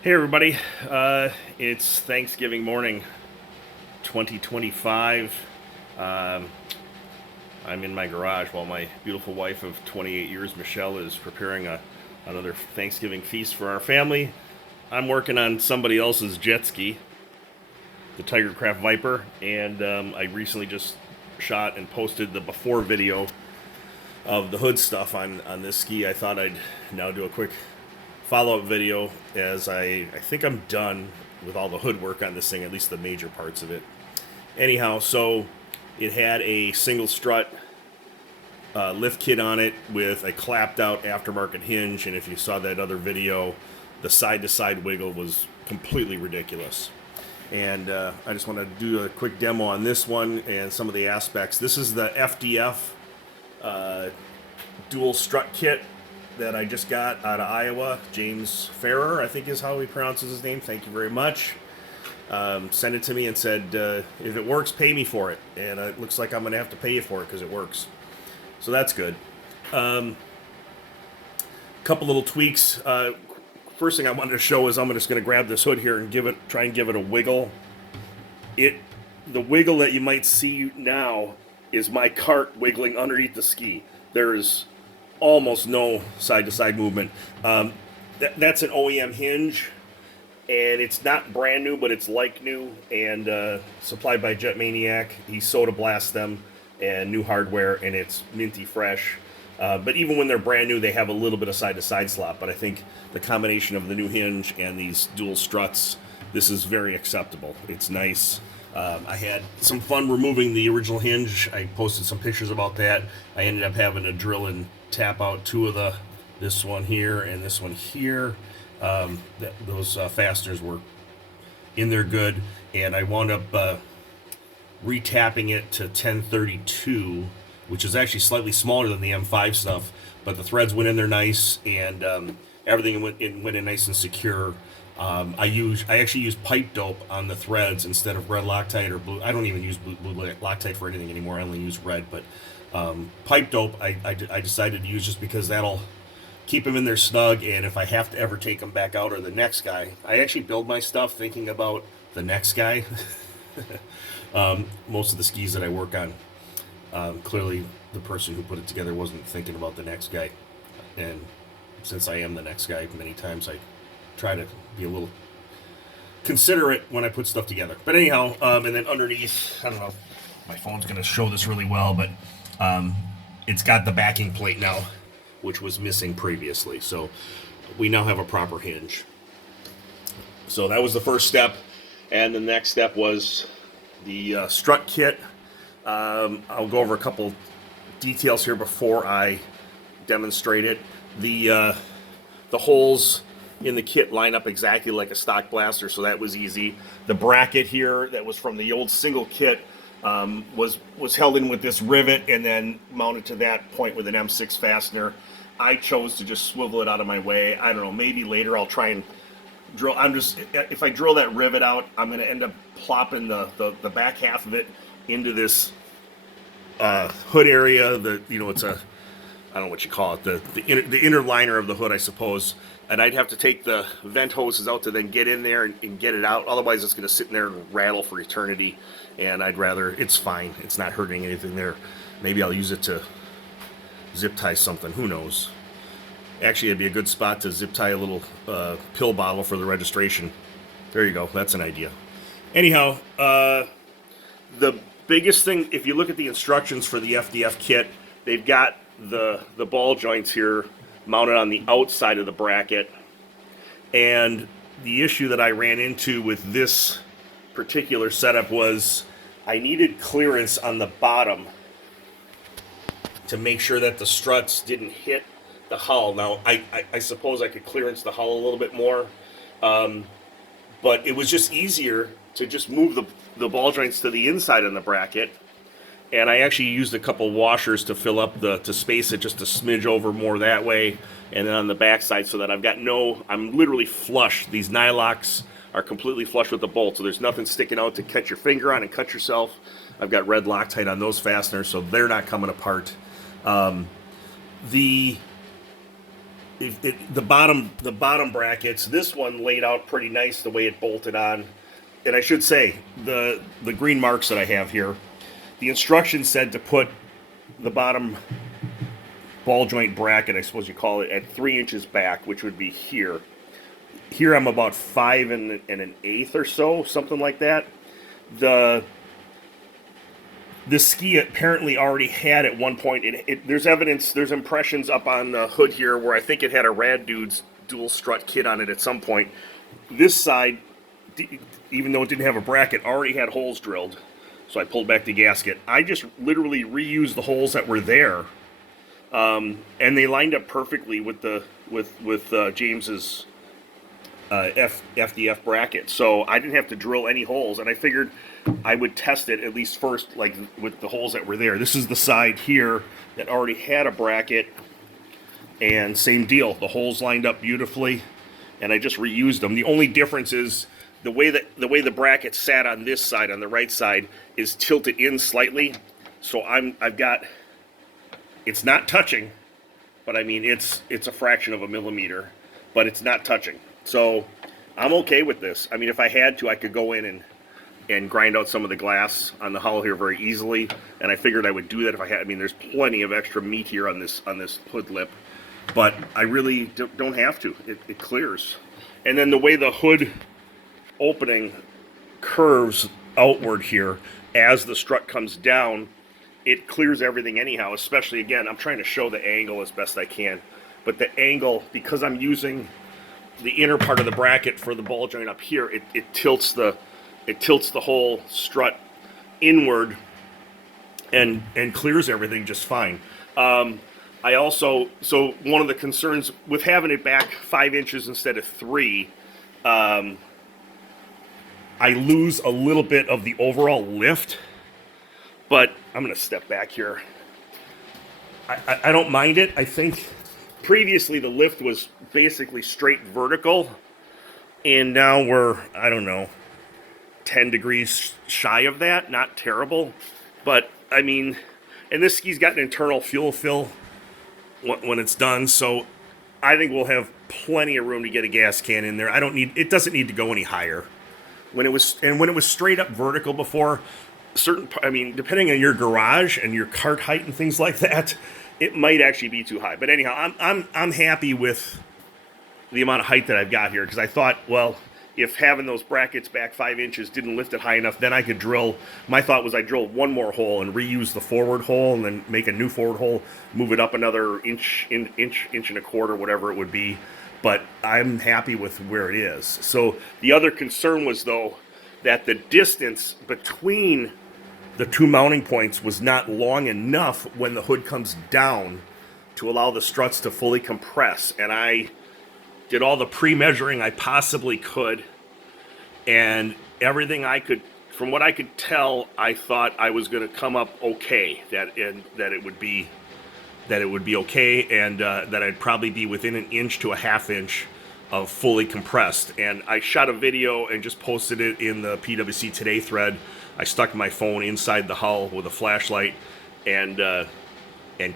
Hey everybody, it's Thanksgiving morning 2025. Um, I'm in my garage while my beautiful wife of 28 years, Michelle, is preparing another Thanksgiving feast for our family. I'm working on somebody else's jet ski, the Tigercraft Viper, and I recently just shot and posted the before video of the hood stuff on this ski. I thought I'd now do a quick follow-up video as I think I'm done with all the hood work on this thing, at least the major parts of it. Anyhow, so it had a single strut lift kit on it with a clapped out aftermarket hinge, and if you saw that other video, the side-to-side wiggle was completely ridiculous. And I just want to do a quick demo on this one and some of the aspects. This is the FDF dual strut kit that I just got out of Iowa. James Ferrer, I think is how he pronounces his name. Thank you very much. Sent it to me and said, if it works, pay me for it. And it looks like I'm going to have to pay you for it because it works. So that's good. Couple little tweaks. First thing I wanted to show is I'm just going to grab this hood here and try and give it a wiggle. The wiggle that you might see now is my cart wiggling underneath the ski. There's almost no side-to-side movement. That's an OEM hinge, and it's not brand new, but it's like new, and supplied by Jet Maniac. He soda blasts them, and new hardware, and it's minty fresh. But even when they're brand new, they have a little bit of side-to-side slop. But I think the combination of the new hinge and these dual struts, this is very acceptable. It's nice. I had some fun removing the original hinge. I posted some pictures about that. I ended up having to drill and tap out this one here and this one here. Those fasteners were in there good, and I wound up retapping it to 1032, which is actually slightly smaller than the M5 stuff, but the threads went in there nice, and everything went in nice and secure. I actually use pipe dope on the threads instead of red Loctite or blue. I don't even use blue Loctite for anything anymore. I only use red, but pipe dope I decided to use just because that'll keep them in there snug, and if I have to ever take them back out or the next guy, I actually build my stuff thinking about the next guy. Most of the skis that I work on, clearly the person who put it together wasn't thinking about the next guy, and since I am the next guy, many times I try to be a little considerate when I put stuff together. But anyhow, and then underneath, I don't know if my phone's going to show this really well, but it's got the backing plate now, which was missing previously. So we now have a proper hinge. So that was the first step. And the next step was the strut kit. I'll go over a couple details here before I demonstrate it. The holes in the kit line up exactly like a stock blaster, so that was easy. The bracket here that was from the old single kit was held in with this rivet and then mounted to that point with an M6 fastener. I chose to just swivel it out of my way. I don't know, maybe later I'll try and drill. If I drill that rivet out, I'm going to end up plopping the back half of it into this hood area. It's a, I don't know what you call it, the inner liner of the hood, I suppose. And I'd have to take the vent hoses out to then get in there and get it out. Otherwise, it's going to sit in there and rattle for eternity. And I'd rather, it's fine. It's not hurting anything there. Maybe I'll use it to zip tie something. Who knows? Actually, it'd be a good spot to zip tie a little pill bottle for the registration. There you go. That's an idea. Anyhow, the biggest thing, if you look at the instructions for the FDF kit, they've got the ball joints here mounted on the outside of the bracket. And the issue that I ran into with this particular setup was I needed clearance on the bottom to make sure that the struts didn't hit the hull. Now, I suppose I could clearance the hull a little bit more, but it was just easier to just move the ball joints to the inside of the bracket. And I actually used a couple washers to fill up to space it just a smidge over more that way, and then on the back side so that I'm literally flush. These nylocks are completely flush with the bolt, so there's nothing sticking out to cut your finger on and cut yourself. I've got red Loctite on those fasteners, so they're not coming apart. The the bottom brackets. This one laid out pretty nice the way it bolted on. And I should say the green marks that I have here. The instructions said to put the bottom ball joint bracket, I suppose you call it, at 3 inches back, which would be here. Here I'm about 5 and an eighth or so, something like that. This ski apparently already had at one point, there's evidence, there's impressions up on the hood here where I think it had a Rad Dudes dual strut kit on it at some point. This side, even though it didn't have a bracket, already had holes drilled. So I pulled back the gasket. I just literally reused the holes that were there, and they lined up perfectly with James's FDF bracket. So I didn't have to drill any holes, and I figured I would test it at least first, like with the holes that were there. This is the side here that already had a bracket, and same deal. The holes lined up beautifully, and I just reused them. The only difference is the way the bracket sat on this side, on the right side, is tilted in slightly. So I've got, it's not touching, but I mean it's a fraction of a millimeter, but it's not touching. So I'm okay with this. I mean, if I had to, I could go in and grind out some of the glass on the hull here very easily, and I figured I would do that if I had. I mean, there's plenty of extra meat here on this hood lip, but I really don't have to. It clears. And then the way the hood opening curves outward here as the strut comes down, it clears everything anyhow. Especially, again, I'm trying to show the angle as best I can, but the angle, because I'm using the inner part of the bracket for the ball joint up here, it tilts the whole strut inward and clears everything just fine. I also, so one of the concerns with having it back 5 inches instead of 3, I lose a little bit of the overall lift, but I'm going to step back here. I don't mind it. I think previously the lift was basically straight vertical, and now we're, I don't know, 10 degrees shy of that. Not terrible, but I mean, and this ski's got an internal fuel fill when it's done, so I think we'll have plenty of room to get a gas can in there. It doesn't need to go any higher. When it was straight up vertical before, I mean, depending on your garage and your cart height and things like that, it might actually be too high. But anyhow, I'm happy with the amount of height that I've got here, because I thought, well, if having those brackets back 5 inches didn't lift it high enough, then I could drill. My thought was I'd drill one more hole and reuse the forward hole, and then make a new forward hole, move it up another inch and a quarter, whatever it would be. But I'm happy with where it is. So the other concern was, though, that the distance between the two mounting points was not long enough when the hood comes down to allow the struts to fully compress. And I did all the pre-measuring I possibly could, and everything I could, from what I could tell, I thought I was going to come up okay, that it would be okay, and that I'd probably be within an inch to a half inch of fully compressed. And I shot a video and just posted it in the PWC Today thread. I stuck my phone inside the hull with a flashlight and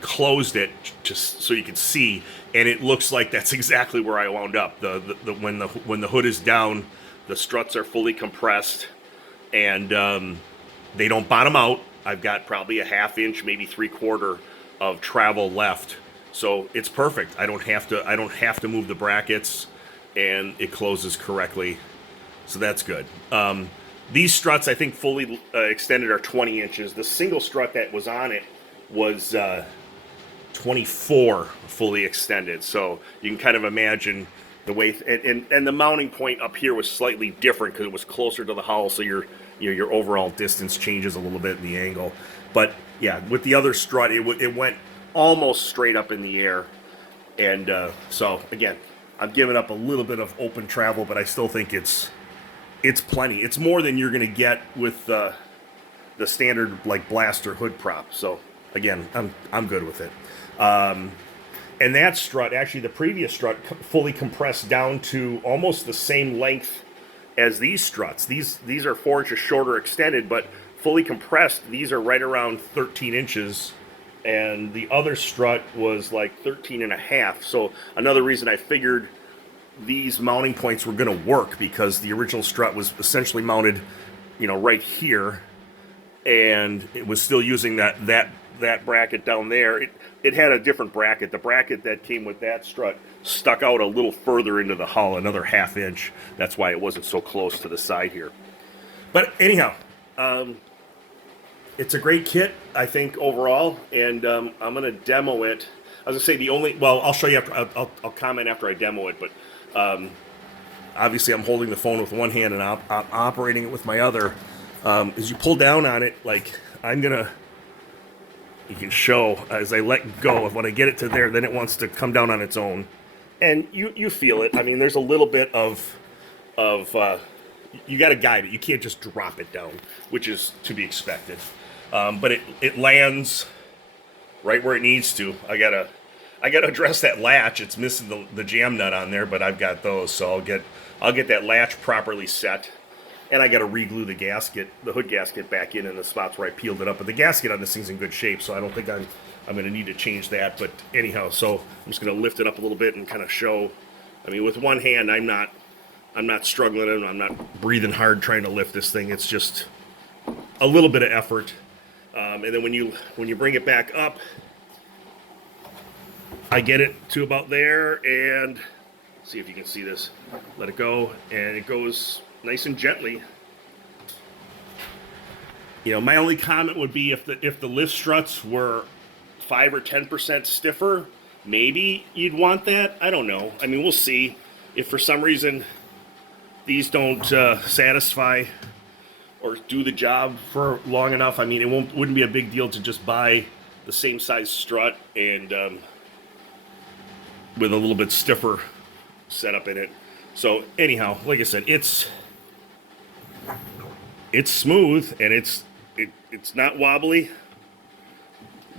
closed it just so you could see, and it looks like that's exactly where I wound up. When the hood is down, the struts are fully compressed, and they don't bottom out. I've got probably a half inch, maybe 3/4 of travel left, so it's perfect. I don't have to move the brackets, and it closes correctly, so that's good. These struts, I think, fully extended are 20 inches. The single strut that was on it was 24 fully extended, so you can kind of imagine the way, and the mounting point up here was slightly different because it was closer to the hull, so your overall distance changes a little bit in the angle. But yeah, with the other strut, it went almost straight up in the air, and so again, I'm giving up a little bit of open travel, but I still think it's plenty. It's more than you're going to get with the standard like blaster hood prop. So again, I'm good with it. And that strut, actually the previous strut, fully compressed down to almost the same length as these struts. These are 4 inches shorter extended, but fully compressed, these are right around 13 inches and the other strut was like 13 and a half. So another reason I figured these mounting points were going to work, because the original strut was essentially mounted, right here, and it was still using that bracket down there. It had a different bracket. The bracket that came with that strut stuck out a little further into the hull, another ½ inch. That's why it wasn't so close to the side here. But anyhow, it's a great kit, I think, overall, and I'm going to demo it. I was going to say I'll show you after, I'll comment after I demo it, but obviously I'm holding the phone with one hand and I'm operating it with my other. As you pull down on it, like you can show as I let go, when I get it to there, then it wants to come down on its own. And you feel it. I mean, there's a little bit of you got to guide it. You can't just drop it down, which is to be expected. But it lands right where it needs to. I gotta address that latch. It's missing the jam nut on there, but I've got those, so I'll get that latch properly set. And I got to re-glue the hood gasket back in the spots where I peeled it up. But the gasket on this thing's in good shape, so I don't think I'm going to need to change that. But anyhow, so I'm just going to lift it up a little bit and kind of show. I mean, with one hand, I'm not struggling, and I'm not breathing hard trying to lift this thing. It's just a little bit of effort. And then when you bring it back up, I get it to about there, and see if you can see this. Let it go, and it goes nice and gently. My only comment would be if the lift struts were 5 or 10% stiffer, maybe you'd want that. I don't know. I mean, we'll see. If for some reason these don't satisfy or do the job for long enough, I mean, it wouldn't be a big deal to just buy the same size strut and with a little bit stiffer setup in it. So anyhow, like I said, it's smooth, and it's not wobbly.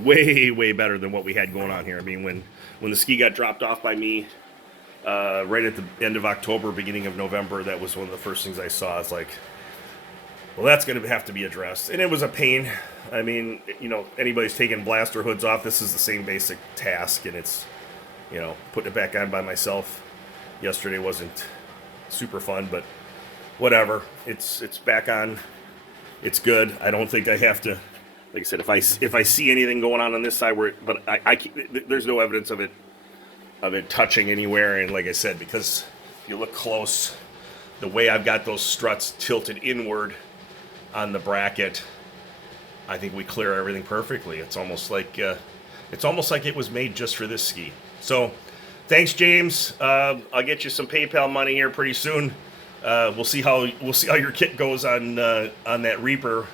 Way better than what we had going on here. I mean, when the ski got dropped off by me right at the end of October, beginning of November, that was one of the first things I saw. It's like, well, that's going to have to be addressed, and it was a pain. I mean, anybody's taking blaster hoods off, this is the same basic task, and it's putting it back on by myself yesterday wasn't super fun, but whatever. It's back on. It's good. I don't think I have to. Like I said, if I see anything going on this side, but there's no evidence of it touching anywhere. And like I said, because if you look close, the way I've got those struts tilted inward on the bracket, I think we clear everything perfectly. It's almost like it was made just for this ski. So, thanks, James. I'll get you some PayPal money here pretty soon. We'll see how your kit goes on that Reaper.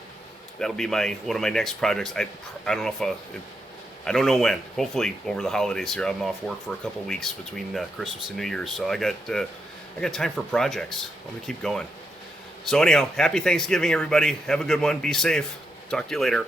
That'll be one of my next projects. I don't know I don't know when. Hopefully over the holidays here. I'm off work for a couple weeks between Christmas and New Year's, so I got time for projects. I'm gonna keep going. So anyhow, happy Thanksgiving, everybody. Have a good one. Be safe. Talk to you later.